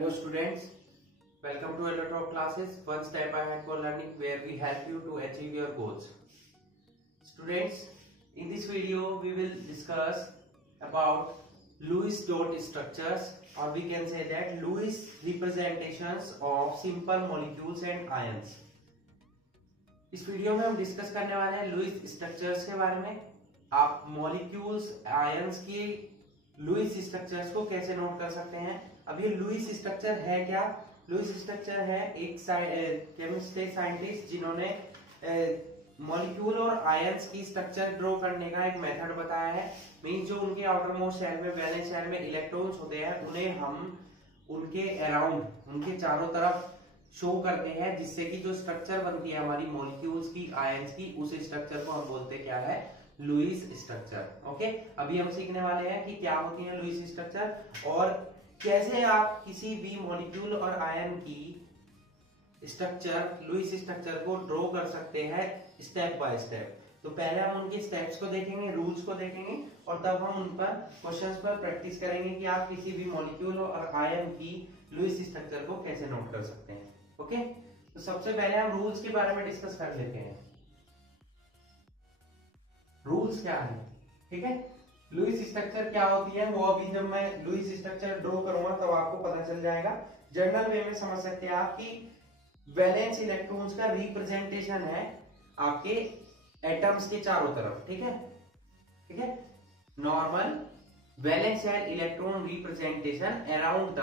Hello students, welcome to Electro classes, one step ahead for learning where we help you to achieve your goals. Students, in this video we will discuss about Lewis dot structures, or we can say that Lewis representations of simple molecules and ions. इस video में हम discuss करने वाले हैं Lewis structures के बारे में। आप मॉलिक्यूल्स आयंस की लुईस स्ट्रक्चर्स को कैसे नोट कर सकते हैं। अब ये लुईस स्ट्रक्चर है क्या? लुईस स्ट्रक्चर है एक केमिस्ट्री साइंटिस्ट जिन्होंने मॉलिक्यूल और आयंस की स्ट्रक्चर ड्रॉ करने का एक मेथड बताया है। मींस जो उनके आउटर मोस्ट शेल में वैलेंस शेल में इलेक्ट्रॉन्स होते हैं उन्हें हम उनके अराउंड उनके चारों तरफ शो करते हैं, जिससे कि जो स्ट्रक्चर बनती है हमारी मॉलिक्यूल्स की आयंस की, उस स्ट्रक्चर को हम बोलते हैं क्या है, लुईस स्ट्रक्चर। ओके, अभी हम सीखने वाले हैं कि क्या होती है लुईस स्ट्रक्चर और कैसे आप किसी भी मॉलिक्यूल और आयन की स्ट्रक्चर लुईस स्ट्रक्चर को ड्रॉ कर सकते हैं स्टेप बाय स्टेप। तो पहले हम उनके स्टेप्स को देखेंगे, रूल्स को देखेंगे और तब हम उन पर क्वेश्चंस पर प्रैक्टिस करेंगे कि आप किसी भी मॉलिक्यूल और आयन की लुईस स्ट्रक्चर को कैसे नोट कर सकते हैं। ओके, तो सबसे पहले हम रूल्स के बारे में डिस्कस कर लेते हैं। रूल्स क्या है, ठीक है। लुईस स्ट्रक्चर क्या होती है वो अभी जब मैं लुईस स्ट्रक्चर ड्रॉ करूंगा तब आपको पता चल जाएगा। जनरल वे में समझ सकते हैं आप कि वैलेंस इलेक्ट्रॉन्स का रिप्रेजेंटेशन है आपके एटम्स के चारों तरफ, ठीक है, ठीक है। Normal valence shell electron representation around the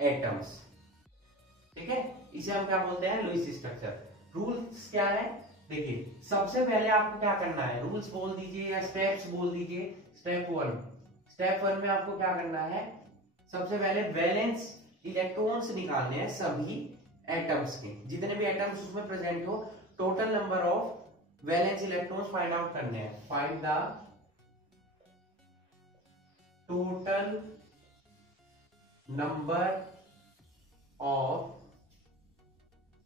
atoms, ठीक है, इसे हम क्या बोलते हैं, लुईस स्ट्रक्चर। रूल्स क्या है, देखिए सबसे पहले आपको क्या करना है, रूल्स बोल दीजिए या स्टेप्स बोल दीजिए। स्टेप वन में आपको क्या करना है, सबसे पहले वैलेंस इलेक्ट्रॉन्स निकालने हैं सभी एटम्स के, जितने भी एटम्स उसमें प्रेजेंट हो, total number of valence electrons find out करने हैं। Find the total number of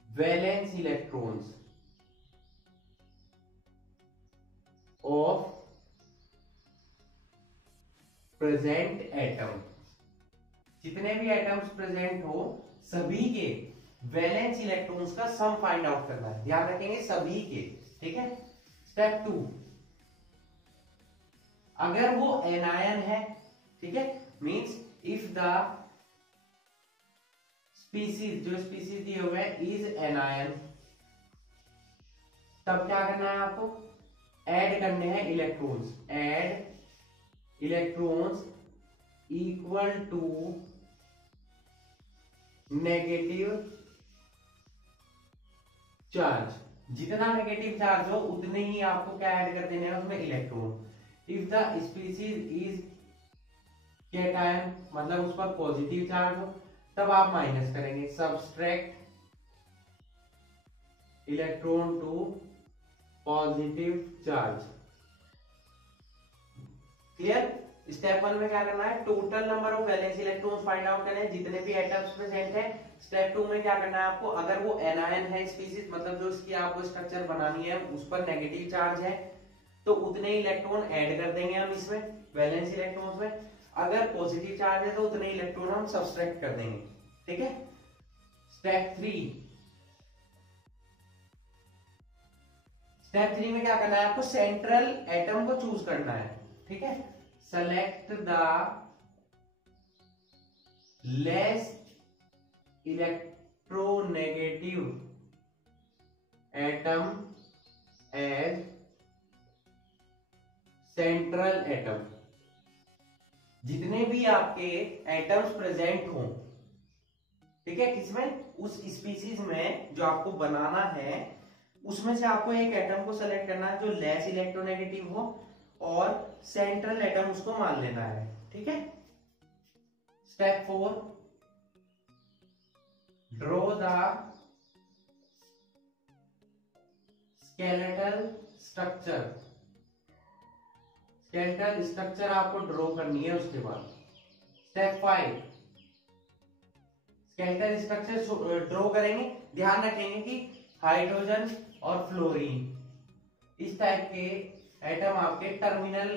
valence electrons of present atom. जितने भी एटम्स प्रेजेंट हो सभी के वैलेंस इलेक्ट्रॉन्स का सम फाइंड आउट करना है, ध्यान रखेंगे सभी के, ठीक है। स्टेप 2, अगर वो एनायन है, ठीक है, मींस इफ द स्पीसीज, जो स्पीसीज दिए हुए हैं इज एनायन, तब क्या करना है आपको, ऐड करने हैं electrons. Add electrons equal to negative charge. जितना नेगेटिव चार्ज हो उतने ही आपको क्या ऐड कर देने हैं उसमें, electron. If the species is cation, मतलब उस पर पॉजिटिव चार्ज हो, तब आप माइनस करेंगे, subtract electron to positive charge. Clear. Step 1 में क्या करना है, total number of valence electrons find out करने हैं जितने भी एटम्स प्रेजेंट है। स्टेप 2 में क्या करना है आपको, अगर वो एनायन है स्पीसीज, मतलब जो इसकी आपको स्ट्रक्चर बनानी है उस पर नेगेटिव चार्ज है, तो उतने इलेक्ट्रॉन ऐड कर देंगे हम इसमें वैलेंस इलेक्ट्रॉन्स में। अगर पॉजिटिव चार्ज है तो उतने इलेक्ट्रॉन हम सब्सट्रैक्ट कर देंगे, ठीक है। स्टेप 3 में क्या करना है आपको, सेंट्रल एटम को चूज करना है, ठीक है। Select the less electronegative atom as central atom. जितने भी आपके एटम्स प्रेजेंट हो, ठीक है, किसमें, उस स्पीसीज में जो आपको बनाना है उसमें से आपको एक एटम को सेलेक्ट करना है जो लेस इलेक्ट्रोनेगेटिव हो और सेंट्रल एटम उसको मान लेना है, ठीक है। Step 4, draw the skeletal structure. Skeletal structure आपको ड्रॉ करनी है। उसके बाद स्टेप 5, स्केलेटल स्ट्रक्चर ड्रॉ करेंगे, ध्यान रखेंगे कि हाइड्रोजन और फ्लोरीन इस टाइप के एटम आपके टर्मिनल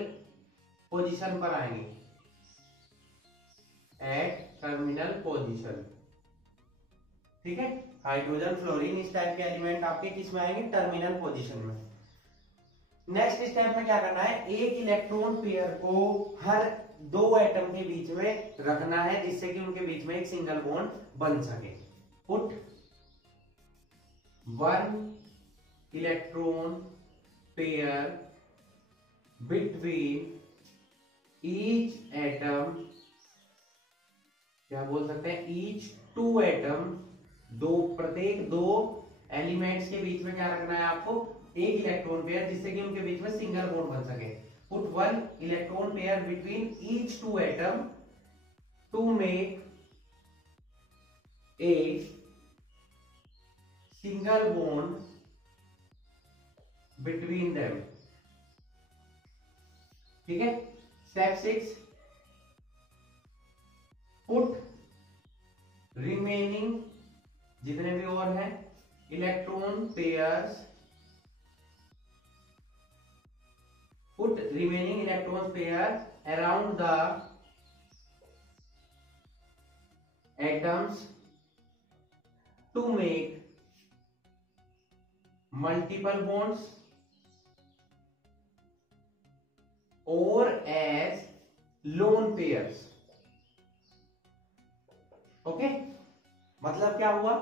पोजीशन पर आएंगे, एट टर्मिनल पोजीशन। ठीक है, हाइड्रोजन फ्लोरीन इस टाइप के एलिमेंट आपके किस में आएंगे, टर्मिनल पोजीशन में। नेक्स्ट स्टेप में क्या करना है, एक इलेक्ट्रॉन पेयर को हर दो एटम के बीच में रखना है जिससे कि उनके बीच में एक सिंगल बॉन्ड बन सके। Put one electron pair between each atom, क्या बोल सकते हैं, ईच टू एटम, प्रत्येक दो एलिमेंट्स के बीच में क्या रखना है आपको, एक इलेक्ट्रॉन पेयर जिससे कि उनके बीच में सिंगल बॉन्ड बन सके। Put one electron pair between each two atom to make a single bond between them. ठीक है, स्टेप 6, पुट रिमेनिंग जितने भी और हैं electron pairs, put remaining electron pair around the atoms to make multiple bonds और as lone pairs. Okay, मतलब क्या हुआ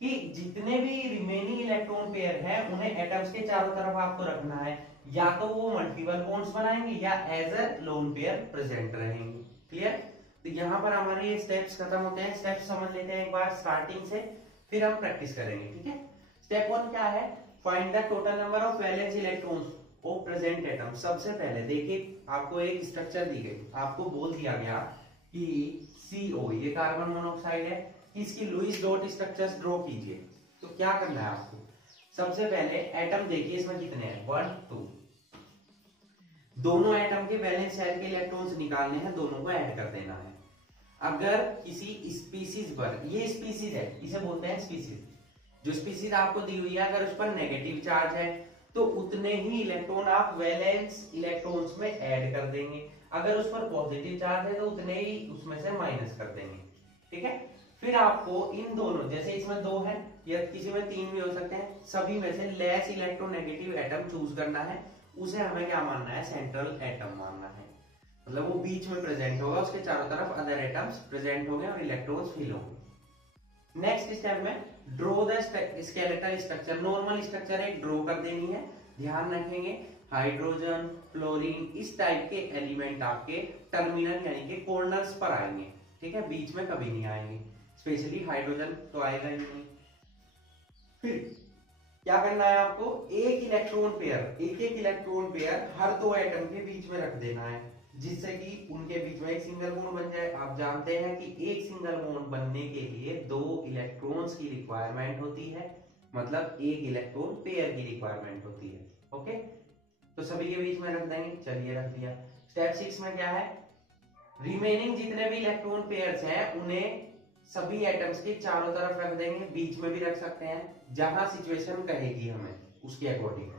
कि जितने भी रिमेनिंग इलेक्ट्रॉन पेयर हैं उन्हें एटम्स के चारों तरफ आपको रखना है, या तो वो मल्टीपल बॉन्ड्स बनाएंगे या as a lone pair present रहेंगे। क्लियर, तो यहां पर हमारे ये स्टेप्स खत्म होते हैं। स्टेप्स समझ लेते हैं एक बार स्टार्टिंग से, फिर हम प्रैक्टिस करेंगे। ठीक है, स्टेप 1 क्या है, find the total number of valence electrons of present atom. सबसे पहले देखिए आपको एक स्ट्रक्चर दी गई, आपको बोल दिया गया कि CO ये कार्बन मोनोऑक्साइड है, इसकी लुईस डॉट स्ट्रक्चर्स ड्रॉ कीजिए। तो क्या करना है आपको, सबसे पहले एटम देखिए इसमें कितने हैं, 1 2, दोनों एटम के वैलेंस शेल के इलेक्ट्रॉन्स निकालने हैं, दोनों को ऐड कर देना है। अगर किसी स्पीसीज पर, ये स्पीसीज है, इसे बोलते हैं स्पीसीज, जो स्पीसीज आपको दी हुई है अगर उस पर नेगेटिव चार्ज है तो उतने ही इलेक्ट्रॉन आप वैलेंस इलेक्ट्रॉन्स में ऐड कर देंगे, अगर उस पर पॉजिटिव चार्ज है तो उतने ही उसमें से माइनस कर देंगे। ठीक है, फिर आपको इन दोनों, जैसे इसमें 2 है या किसी में 3 भी हो सकते हैं, सभी में से लेस इलेक्ट्रोनेगेटिव एटम चूज करना है, उसे हमें क्या मानना है, सेंट्रल एटम मानना है। मतलब वो बीच में प्रेजेंट होगा, उसके चारों तरफ अदर एटम्स प्रेजेंट होंगे और इलेक्ट्रॉन्स फिल होंगे। नेक्स्ट स्टेप में draw the skeletal structure, normal structure एक ड्रॉ कर देनी है। ध्यान रखेंगे हाइड्रोजन फ्लोरीन इस टाइप के एलिमेंट आपके टर्मिनल यानी कि कॉर्नर्स पर आएंगे। ठीक है, बीच में कभी नहीं आएंगे, स्पेशली हाइड्रोजन तो आएगा ही नहीं। फिर क्या करना है आपको, एक इलेक्ट्रॉन पेयर, एक इलेक्ट्रॉन पेयर हर दो एटम के बीच में रख देना है जिससे कि उनके बीच में एक सिंगल बॉन्ड बन जाए। आप जानते हैं कि एक सिंगल बॉन्ड बनने के लिए 2 इलेक्ट्रॉन्स की रिक्वायरमेंट होती है, मतलब एक इलेक्ट्रॉन पेयर की रिक्वायरमेंट होती है। ओके, तो सभी के बीच में रख देंगे, चलिए रख दिया। स्टेप 6 में क्या है, रिमेनिंग जितने भी इलेक्ट्रॉन पेयर्स हैं उन्हें सभी एटम्स के चारों तरफ रख देंगे, बीच में भी रख सकते हैं जहां सिचुएशन कहेगी हमें उसके अकॉर्डिंग,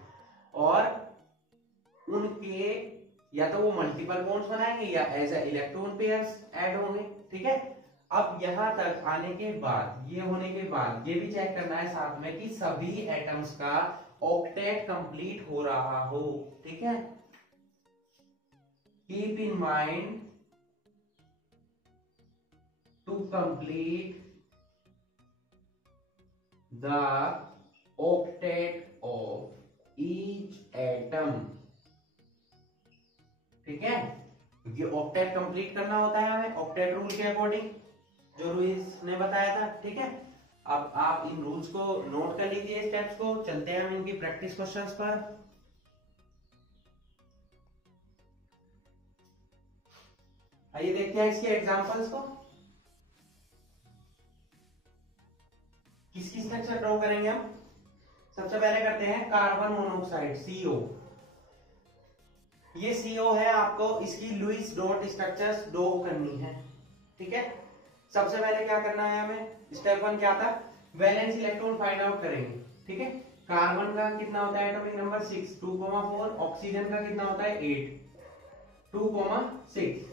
और उनके या तो वो मल्टीपल बॉन्ड्स बनाएंगे या as a electron pairs add होंगे। ठीक है, अब यहां तक आने के बाद, ये होने के बाद ये भी चेक करना है साथ में कि सभी एटम्स का ऑक्टेट कंप्लीट हो रहा हो। ठीक है, keep in mind to complete the octet of each atom. ठीक है, क्योंकि ऑक्टेट कंप्लीट करना होता है हमें ऑक्टेट रूल के अकॉर्डिंग, जो लुईस ने बताया था। ठीक है, अब आप इन रूल्स को नोट कर लीजिए, स्टेप्स को। चलते हैं हम इनकी प्रैक्टिस क्वेश्चंस पर। आइए देखते हैं इसके एग्जांपल्स को। किसकी स्ट्रक्चर ड्रॉ करेंगे हम, सबसे पहले करते हैं कार्बन मोनोऑक्साइड CO। ये CO है, आपको इसकी लुईस डॉट स्ट्रक्चर्स ड्रॉ करनी है। ठीक है, सबसे पहले क्या करना है हमें, स्टेप 1 क्या था, वैलेंस इलेक्ट्रॉन फाइंड आउट करेंगे। ठीक है, कार्बन का कितना होता है एटॉमिक नंबर 6 2,4, ऑक्सीजन का कितना होता है 8 2,6।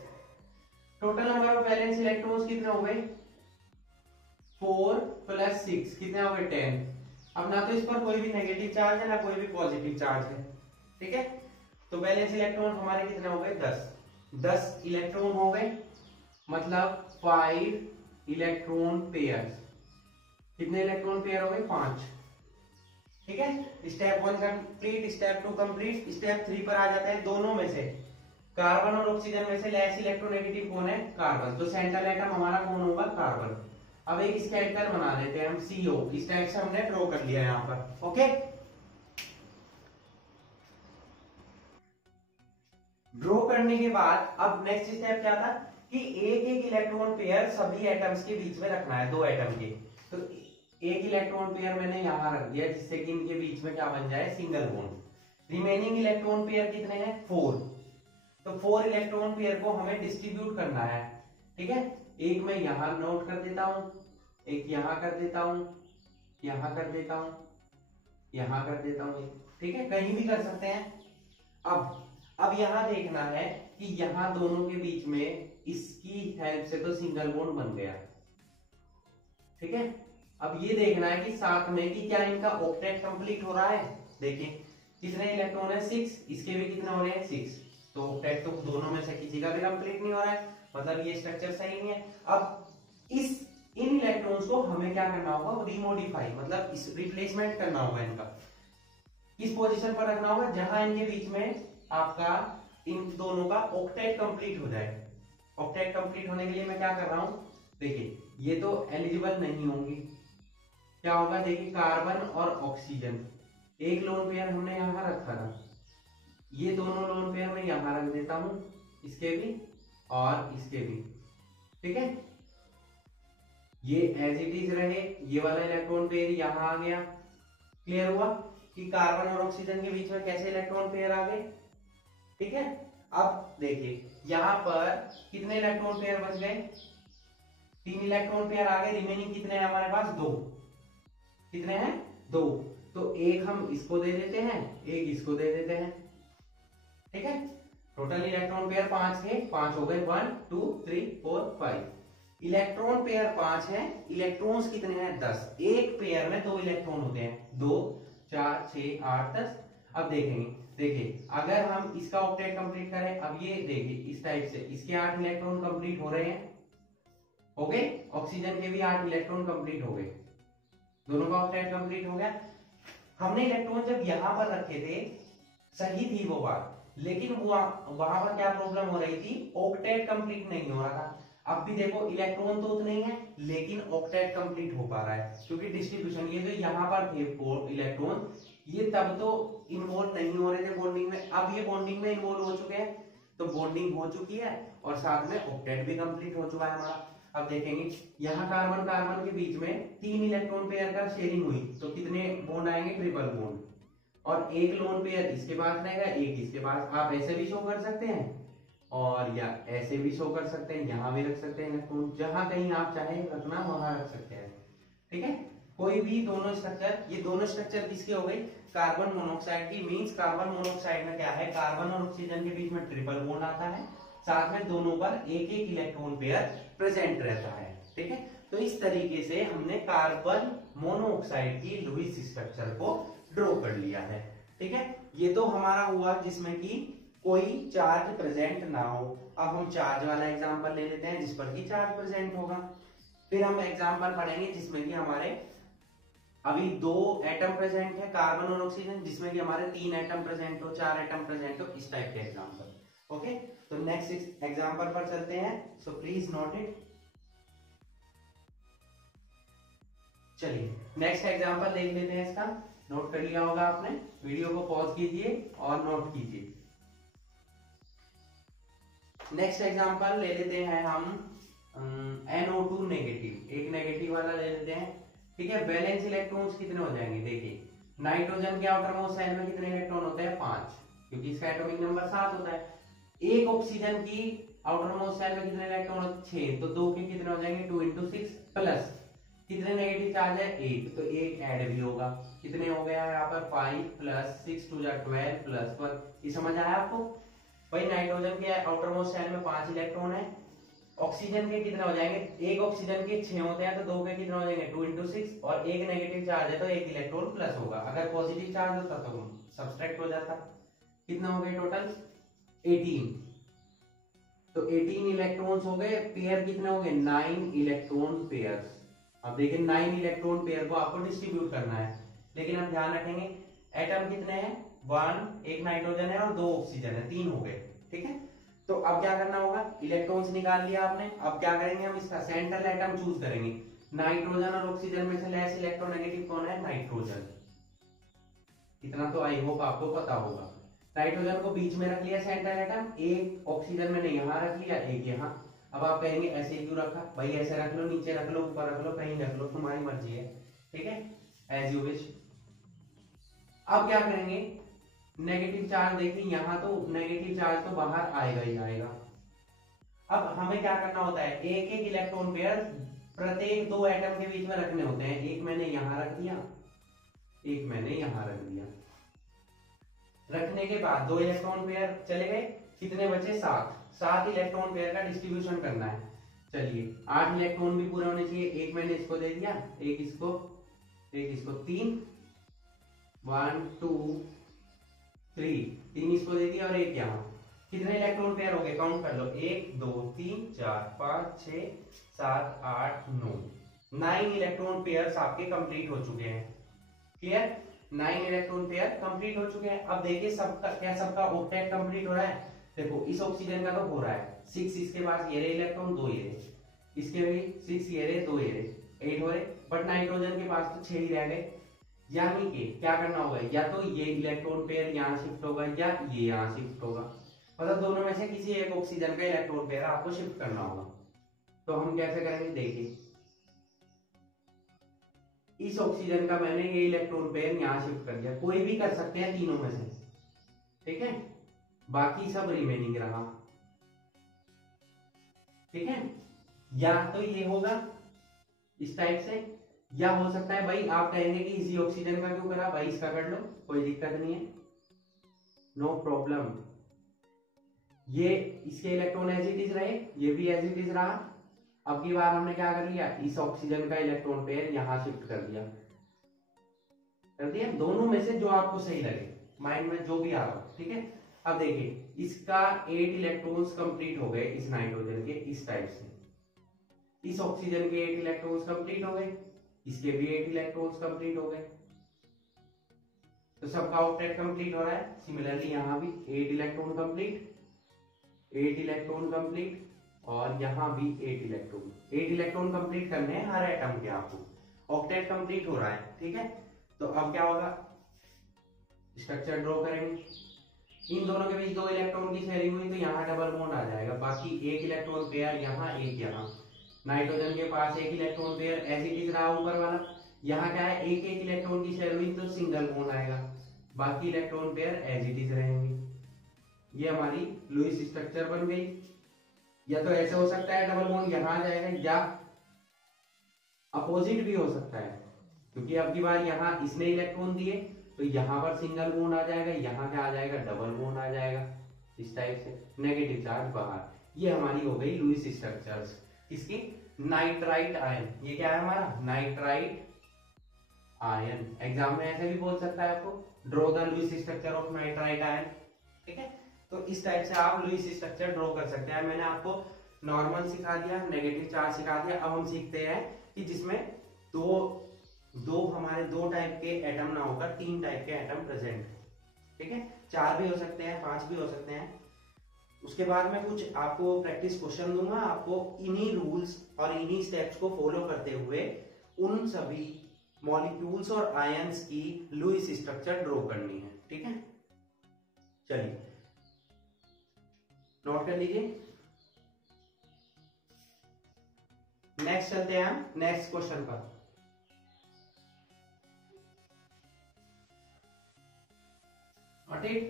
Total number of valence electrons कितने हो गए 4 + 6 कितने हो गए 10। अब ना तो इस पर कोई भी नेगेटिव चार्ज है ना कोई भी पॉजिटिव चार्ज है, ठीक है। तो वैलेंस इलेक्ट्रॉन हमारे कितने हो गए 10 इलेक्ट्रॉन हो गए, मतलब 5 इलेक्ट्रॉन पेयर। कितने इलेक्ट्रॉन पेयर हो गए 5, ठीक है। Step 1 complete, step 2 complete. Step 3 पर आ जाते हैं दोनों में से कार्बन और ऑक्सीजन में से लेस इलेक्ट्रोनेगेटिव कौन है कार्बन, तो सेंट्रल एटम हमारा कौन होगा कार्बन। अब एक स्केलेटन बना लेते हैं हम CO, इस टाइप से हमने ड्रॉ कर लिया यहाँ पर, ओके। ड्रॉ करने के बाद अब नेक्स्ट स्टेप क्या था कि एक एक इलेक्ट्रॉन पेयर सभी एटम्स के बीच में रखना है, दो एटम के। तो एक इलेक्ट्रॉन पेयर मैंने यहां रख दिया जिससे कि इनके बीच में क्या बन जाए single bond. Remaining electron pair कितने हैं 4, तो 4 इलेक्ट्रॉन पेयर को हमें डिस्ट्रीब्यूट करना है, ठीक है। एक मैं यहां नोट कर देता हूं, एक यहां कर देता हूं, यहां कर देता हूं, यहां कर देता हूं, ठीक है, कहीं भी कर सकते हैं। अब यहां देखना है कि यहां दोनों के बीच में इसकी हेल्प से तो सिंगल बॉन्ड बन गया, ठीक है। अब ये देखना है कि साथ में कि क्या इनका ऑक्टेट कंप्लीट हो रहा है। देखिए कितने इलेक्ट्रॉन है 6, इसके भी कितने हो रहे हैं 6, तो ऑक्टेट तो दोनों में से किसी का भी कंप्लीट नहीं हो रहा है, मतलब ये स्ट्रक्चर सही नहीं है। अब इन इलेक्ट्रॉन्स को हमें क्या करना होगा रिमोडिफाई, मतलब इस रिप्लेसमेंट करना होगा इनका। किस पोजीशन पर रखना होगा जहां इनके बीच में आपका इन दोनों का ऑक्टेट कंप्लीट हो जाए। ऑक्टेट कंप्लीट होने के लिए मैं क्या कर रहा हूं, देखिए ये तो एलिजिबल नहीं होंगी, क्या होगा देखिए कार्बन और ऑक्सीजन, एक लोन पेयर हमने यहां रखा था, ये दोनों लोन पेयर मैं यहां रख देता हूं, इसके भी और इसके भी, ठीक है। ये एज इट इज रहे, ये वाला इलेक्ट्रॉन पेयर यहां आ गया। क्लियर हुआ कि कार्बन और ऑक्सीजन के बीच में कैसे इलेक्ट्रॉन पेयर आ गए, ठीक है। अब देखिए यहां पर कितने इलेक्ट्रॉन पेयर बच गए 3 इलेक्ट्रॉन पेयर आ गए, रिमेनिंग कितने हैं हमारे पास 2, कितने हैं 2, तो एक हम इसको दे देते हैं एक इसको दे देते हैं, ठीक है। टोटल इलेक्ट्रॉन पेयर 5 है, 5 हो गए 1 2 3 4 5, इलेक्ट्रॉन पेयर 5 है, इलेक्ट्रॉन्स कितने हैं 10, एक पेयर में 2 इलेक्ट्रॉन होते हैं 2 4 6 8 10। अब देखेंगे, देखिए अगर हम इसका ऑक्टेट कंप्लीट करें, अब ये देखिए इस टाइप से इसके 8 इलेक्ट्रॉन कंप्लीट हो रहे हैं, हो गए, ऑक्सीजन के भी 8 इलेक्ट्रॉन कंप्लीट हो गए, दोनों का ऑक्टेट कंप्लीट हो गया। हमने इलेक्ट्रॉन जब यहां पर रखे थे सही थी वो बात, लेकिन वहां पर क्या प्रॉब्लम हो रही थी ऑक्टेट कंप्लीट नहीं हो रहा था। अब भी देखो इलेक्ट्रॉन तो उतने ही है लेकिन ऑक्टेट कंप्लीट हो पा रहा है क्योंकि डिस्ट्रीब्यूशन, ये जो यहाँ पर थे 4 इलेक्ट्रॉन ये तब तो इन्वॉल्व नहीं हो रहे थे बॉन्डिंग में, अब ये बॉन्डिंग में इन्वॉल्व हो चुके हैं, तो बॉन्डिंग हो चुकी है और साथ में ऑक्टेट भी कंप्लीट हो चुका है हमारा। अब देखेंगे यहाँ कार्बन कार्बन के बीच में 3 इलेक्ट्रॉन पेयर का शेयरिंग हुई तो कितने बॉन्ड आएंगे ट्रिपल बॉन्ड, और एक लोन पेयर इसके पास रहेगा एक इसके पास। आप ऐसे भी शो कर सकते हैं और या ऐसे भी शो कर सकते हैं, यहाँ भी रख सकते हैं इलेक्ट्रॉन, जहां कहीं आप चाहे रखना वहां रख सकते हैं, ठीक है। कोई भी दोनों स्ट्रक्चर, ये दोनों स्ट्रक्चर किसके हो गई कार्बन मोनोऑक्साइड की, मींस कार्बन मोनोऑक्साइड में क्या है कार्बन और ऑक्सीजन के बीच में ट्रिपल बॉन्ड आता है, साथ में दोनों पर एक एक इलेक्ट्रॉन पेयर प्रेजेंट रहता है, ठीक है। तो इस तरीके से हमने कार्बन मोनोऑक्साइड की लुईस स्ट्रक्चर को ड्रॉ कर लिया है, ठीक है। ये तो हमारा हुआ जिसमें कि कोई चार्ज प्रेजेंट ना हो। अब हम चार्ज वाला एग्जांपल ले लेते हैं जिस पर कि चार्ज प्रेजेंट होगा, फिर हम एग्जांपल पढ़ेंगे जिसमें कि हमारे अभी 2 एटम प्रेजेंट है कार्बन और ऑक्सीजन, जिसमें कि हमारे 3 एटम प्रेजेंट हो 4 एटम प्रेजेंट हो, इस टाइप के एग्जांपल, ओके। तो नेक्स्ट एग्जांपल पर चलते हैं, सो प्लीज नोट इट। चलिए नेक्स्ट एग्जांपल देख लेते हैं, इसका नोट कर लिया होगा आपने, वीडियो को पॉज कीजिए और नोट कीजिए। नेक्स्ट एग्जांपल ले लेते हैं हम NO2 नेगेटिव, एक नेगेटिव वाला ले लेते हैं, ठीक है। बैलेंस इलेक्ट्रॉन्स कितने हो जाएंगे, देखिए नाइट्रोजन के आउटर मोस्ट शेल में कितने इलेक्ट्रॉन होते हैं 5, क्योंकि इसका एटॉमिक नंबर 7 होता है। एक ऑक्सीजन की आउटर मोस्ट शेल में कितने इलेक्ट्रॉन होते हैं 6, तो 2 के कितने हो जाएंगे 2 × 6 प्लस कितने नेगेटिव चार्ज है 8, तो 1 ऐड भी होगा, कितने हो गया यहाँ पर 5 + 6 × 12 + 1। ये समझ आया आपको भाई, नाइट्रोजन के आउटर मोस्ट शेल में 5 इलेक्ट्रॉन है, ऑक्सीजन के कितने हो जाएंगे, एक ऑक्सीजन के 6 होते हैं तो दो के कितने हो जाएंगे 2 × 6, और एक नेगेटिव चार्ज है तो एक इलेक्ट्रॉन प्लस होगा, अगर पॉजिटिव चार्ज होता तो सब्सट्रैक्ट हो जाता। कितना हो गए टोटल 18, तो 18 इलेक्ट्रॉन्स हो गए, पेयर कितने हो गए 9 इलेक्ट्रॉन पेयर। अब देखिए 9 इलेक्ट्रॉन पेयर को आपको डिस्ट्रीब्यूट करना है, लेकिन हम ध्यान रखेंगे एटम कितने हैं 1, एक नाइट्रोजन है और 2 ऑक्सीजन है, 3 हो गए, ठीक है। तो अब क्या करना होगा, इलेक्ट्रॉन्स निकाल लिया आपने, अब क्या करेंगे हम इसका सेंट्रल एटम चूज करेंगे। नाइट्रोजन और ऑक्सीजन में से लेस इलेक्ट्रोनेगेटिव कौन है, नाइट्रोजन। इतना तो आई होप आपको पता होगा। नाइट्रोजन को बीच में रख लिया सेंट्रल एटम, एक ऑक्सीजन मैंने यहाँ रख लिया, एक यहाँ। अब आप कहेंगे ऐसे क्यों रखा भाई, ऐसे रख लो, नीचे रख लो, ऊपर रख लो, कहीं रख लो, तुम्हारी मर्जी है, ठीक है, एज यू विश। अब क्या करेंगे, नेगेटिव चार्ज देखिए यहाँ तो नेगेटिव चार्ज तो बाहर आएगा ही आएगा। अब हमें क्या करना होता है, एक एक इलेक्ट्रॉन पेयर प्रत्येक 2 एटम के बीच में रखने होते हैं। एक मैंने यहां रख दिया, एक मैंने यहां रख दिया। रखने के बाद 2 इलेक्ट्रॉन पेयर चले गए, कितने बचे 7 इलेक्ट्रॉन पेयर का डिस्ट्रीब्यूशन करना है। चलिए 8 इलेक्ट्रॉन भी पूरे होने चाहिए, एक मैंने इसको दे दिया, एक इसको 3, 1 2 3 इसको दे दिया और एक यहाँ। कितने इलेक्ट्रॉन पेयर हो गए, काउंट कर लो, 1 2 3 4 5 6 7 8 9 इलेक्ट्रॉन पेयर्स आपके कंप्लीट हो चुके हैं। क्लियर, 9 इलेक्ट्रॉन पेयर कंप्लीट हो चुके हैं। अब देखिए सबका क्या, सबका ऑक्टेट कंप्लीट हो रहा है। देखो इस ऑक्सीजन का तो हो रहा है 6, इसके पास ये रहे इलेक्ट्रॉन 2 ये रहे, इसके भी 6 ये रहे 2 ये रहे, 8 हो रहे, बट नाइट्रोजन के पास तो 6 ही रह गए। यानी कि क्या करना होगा, या तो ये इलेक्ट्रॉन पेयर यहाँ शिफ्ट होगा या ये यहाँ शिफ्ट होगा, मतलब दोनों में से किसी एक ऑक्सीजन का इलेक्ट्रॉन पेयर आपको शिफ्ट करना होगा। तो हम कैसे करेंगे, देखिए इस ऑक्सीजन का मैंने ये इलेक्ट्रॉन पेयर यहाँ शिफ्ट कर दिया, कोई भी कर सकते हैं तीनों में से, ठीक है, बाकी सब रिमेनिंग रहा, ठीक है। या तो ये होगा इस टाइप से, या हो सकता है भाई आप कहेंगे कि इसी ऑक्सीजन का क्यों करा, भाई इसका कर लो, कोई दिक्कत नहीं है, नो प्रॉब्लम। ये इसके इलेक्ट्रॉन एज इट इज रहे, ये भी एज इट इज रहा। अब की बार हमने क्या कर लिया, इस ऑक्सीजन का इलेक्ट्रॉन पेयर यहां शिफ्ट कर दिया, दोनों में से जो आपको सही लगे, माइंड में जो भी आ रहा हो, ठीक है। अब देखिए इसका 8 इलेक्ट्रॉन्स कंप्लीट हो गए इस नाइट्रोजन के, इस टाइप से, इस ऑक्सीजन के 8 इलेक्ट्रॉन्स कंप्लीट हो गए, इसके भी 8 इलेक्ट्रॉन्स कंप्लीट हो गए, तो सबका ऑक्टेट कंप्लीट हो रहा है। सिमिलरली यहां भी 8 इलेक्ट्रॉन कंप्लीट, 8 इलेक्ट्रॉन कंप्लीट, और यहां भी 8 इलेक्ट्रॉन कंप्लीट करने हैं हर एटम के, आपको ऑक्टेट कंप्लीट हो रहा है, ठीक है। तो अब क्या होगा, स्ट्रक्चर ड्रॉ करेंगे, इन दोनों के बीच 2 इलेक्ट्रॉन की शेयरिंग हुई तो यहाँ डबल बॉन्ड आ जाएगा, बाकी एक इलेक्ट्रॉन पेयर यहाँ, एक यहाँ। नाइट्रोजन के पास एक electron pair as it is रहा ऊपर वाला, यहाँ क्या है एक इलेक्ट्रॉन की शेयर हुई तो सिंगल बॉन्ड आएगा, बाकी electron pair as it is रहेंगे। ये हमारी लुईस स्ट्रक्चर बन गई। या तो ऐसे हो सकता है डबल बॉन्ड यहाँ आ जाएगा, या अपोजिट भी हो सकता है, क्योंकि अब की बार यहाँ इसने इलेक्ट्रॉन दिए तो यहाँ पर सिंगल बॉन्ड आ जाएगा, यहाँ क्या आ जाएगा डबल बॉन्ड आ जाएगा, इस टाइप से, नेगेटिव चार्ज बाहर। ये हमारी हो गई लुईस स्ट्रक्चर्स, इसकी नाइट्राइट आयन। ये क्या है हमारा नाइट्राइट आयन, एग्जाम में ऐसे भी बोल सकता है आपको, draw the Lewis structure of nitrite ion, ठीक है। तो इस टाइप से आप लुईस स्ट्रक्चर ड्रॉ कर सकते हैं। मैंने आपको नॉर्मल सिखा दिया, नेगेटिव चार्ज सिखा दिया। अब हम सीखते हैं कि जिसमें हमारे दो टाइप के एटम ना होकर 3 टाइप के एटम प्रेजेंट, ठीक है। 4 भी हो सकते हैं, 5 भी हो सकते हैं। उसके बाद में कुछ आपको प्रैक्टिस क्वेश्चन दूंगा, आपको इन्हीं रूल्स और इन्हीं स्टेप्स को फॉलो करते हुए उन सभी मॉलिक्यूल्स और आयंस की लुईस स्ट्रक्चर ड्रॉ करनी है, ठीक है। चलिए नोट कर लीजिए। नेक्स्ट चलते हैं हम नेक्स्ट क्वेश्चन पर। Got it?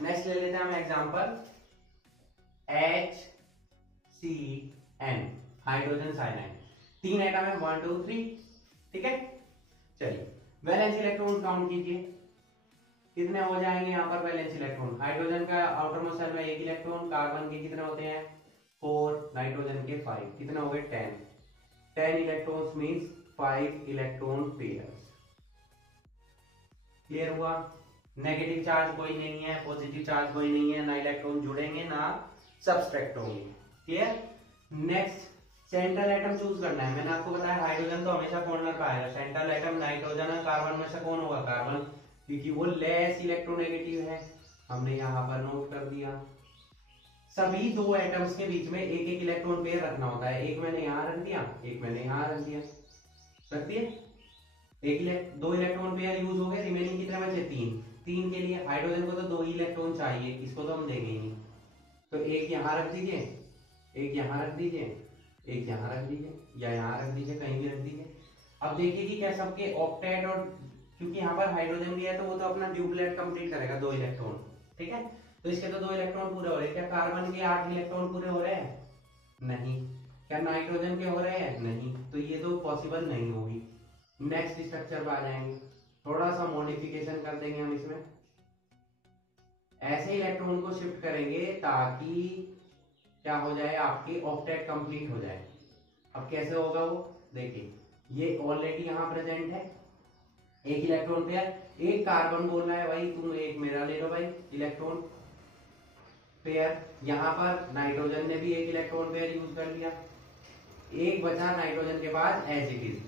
नेक्स्ट ले लेते हैं हम example HCN, hydrogen cyanide. 3 atom है, 1 2 3, ठीक है। चलिए वैलेंस इलेक्ट्रॉन काउंट कीजिए, कितने हो जाएंगे यहाँ पर वैलेंस इलेक्ट्रॉन। हाइड्रोजन का आउटर मोस्ट शेल में 1 इलेक्ट्रॉन, कार्बन के कितने होते हैं 4, नाइट्रोजन के 5, कितने हो गए 10 electrons means 5 electron pairs. Clear हुआ। नेगेटिव चार्ज कोई नहीं है, पॉजिटिव चार्ज कोई नहीं है, ना इलेक्ट्रॉन जुड़ेंगे ना सब्सट्रैक्ट होंगे। Clear. Next central atom choose करना है। मैंने आपको बताया हाइड्रोजन तो हमेशा कॉर्नर पर आएगा, सेंट्रल एटम नाइट्रोजन और कार्बन में से कौन होगा कार्बन, क्योंकि वो लेस इलेक्ट्रोनेगेटिव है, हमने यहाँ पर नोट कर दिया। सभी दो एटम्स के बीच में एक एक इलेक्ट्रॉन पेयर रखना होता है, एक मैंने यहाँ रख दिया, एक मैंने यहाँ रख दिया, रख दिए। दो इलेक्ट्रॉन पेयर यूज हो गए, रिमेनिंग कितने बचे 3 के लिए हाइड्रोजन को तो 2 ही इलेक्ट्रॉन चाहिए, इसको तो हम देंगे ही नहीं, तो एक यहाँ रख दीजिए, एक यहाँ रख दीजिए, एक यहाँ रख दीजिए, या यहाँ रख दीजिए, कहीं भी रख दीजिए। अब देखिए कि क्या सबके ऑक्टेट, और क्योंकि यहाँ पर हाइड्रोजन भी है तो वो तो अपना ड्यूप्लेट कंप्लीट करेगा 2 इलेक्ट्रॉन, ठीक है। तो इसके तो 2 इलेक्ट्रॉन पूरे हो रहे हैं। क्या कार्बन के 8 इलेक्ट्रॉन पूरे हो रहे हैं? नहीं। क्या नाइट्रोजन के हो रहे हैं? नहीं। तो ये तो पॉसिबल नहीं होगी। नेक्स्ट स्ट्रक्चर पर आ जाएंगे, थोड़ा सा मॉडिफिकेशन कर देंगे हम इसमें, ऐसे इलेक्ट्रॉन को शिफ्ट करेंगे ताकि क्या हो जाए, आपके ऑक्टेट कंप्लीट हो जाए। अब कैसे होगा वो देखिए, ये ऑलरेडी यहाँ प्रेजेंट है, एक इलेक्ट्रॉन पेयर, एक कार्बन बोल रहा है भाई तुम एक मेरा ले लो भाई इलेक्ट्रॉन पेयर। यहाँ पर नाइट्रोजन ने भी एक इलेक्ट्रॉन पेयर यूज कर लिया, एक बचा नाइट्रोजन के बाद एज इट इज,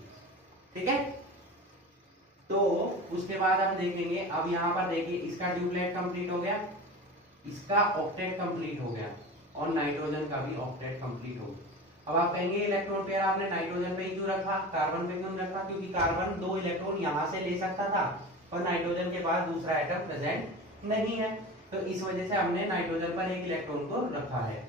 ठीक है। तो उसके बाद हम देखेंगे, अब यहाँ पर देखिए इसका ड्यूप्लेट कंप्लीट हो गया, इसका ऑक्टेट कंप्लीट हो गया, और नाइट्रोजन का भी ऑक्टेट कंप्लीट हो गया। अब आप कहेंगे इलेक्ट्रॉन पेयर आपने नाइट्रोजन पे ही क्यों रखा, कार्बन पे क्यों रखा? क्योंकि कार्बन 2 इलेक्ट्रॉन यहाँ से ले सकता था और नाइट्रोजन के बाद दूसरा एटम प्रेजेंट नहीं है, तो इस वजह से हमने नाइट्रोजन पर एक इलेक्ट्रॉन को रखा है।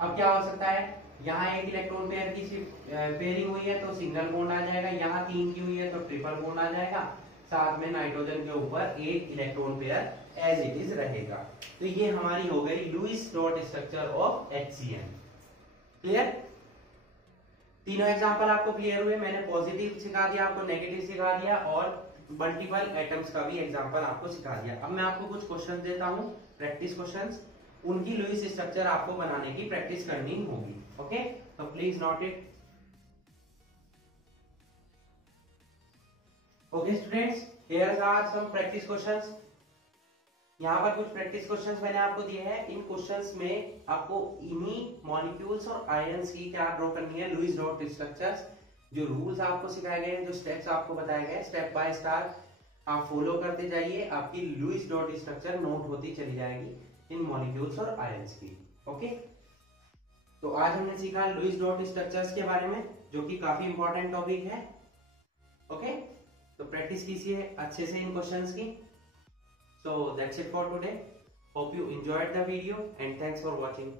अब क्या हो सकता है, यहाँ एक इलेक्ट्रॉन पेयर की पेयरिंग हुई है तो सिंगल बॉन्ड आ जाएगा, यहाँ 3 की हुई है तो ट्रिपल बॉन्ड आ जाएगा, साथ में नाइट्रोजन के ऊपर एक electron pair as it is रहेगा। तो ये हमारी हो गई Lewis dot structure of HCl। Clear. तीनों एग्जांपल आपको क्लियर हुए, मैंने पॉजिटिव सिखा दिया, आपको नेगेटिव सिखा दिया, और मल्टीपल एटम्स का भी एग्जांपल आपको सिखा दिया। अब मैं आपको कुछ क्वेश्चन देता हूं, प्रैक्टिस क्वेश्चंस, उनकी लुईस स्ट्रक्चर आपको बनाने की प्रैक्टिस करनी होगी। ओके, तो please note it. Okay students, here are some practice questions. यहाँ पर कुछ प्रैक्टिस क्वेश्चंस मैंने आपको दिए हैं, इन क्वेश्चंस में आपको इन्हीं मॉलिक्यूल्स और आयंस की क्या ड्रॉ करनी है, लुईस डॉट स्ट्रक्चर्स। जो रूल्स आपको सिखाए गए हैं, जो स्टेप्स आपको बताए गए, स्टेप बाय स्टेप आप फॉलो करते जाइए, आपकी लुईस डॉट स्ट्रक्चर नोट होती चली जाएगी इन मॉलिक्यूल्स और आयंस की। ओके, तो आज हमने सीखा लुईस डॉट स्ट्रक्चर्स के बारे में, जो कि काफी इंपॉर्टेंट टॉपिक है। ओके, तो प्रैक्टिस कीजिए अच्छे से इन क्वेश्चंस की। So that's it for today. Hope you enjoyed the video and thanks for watching.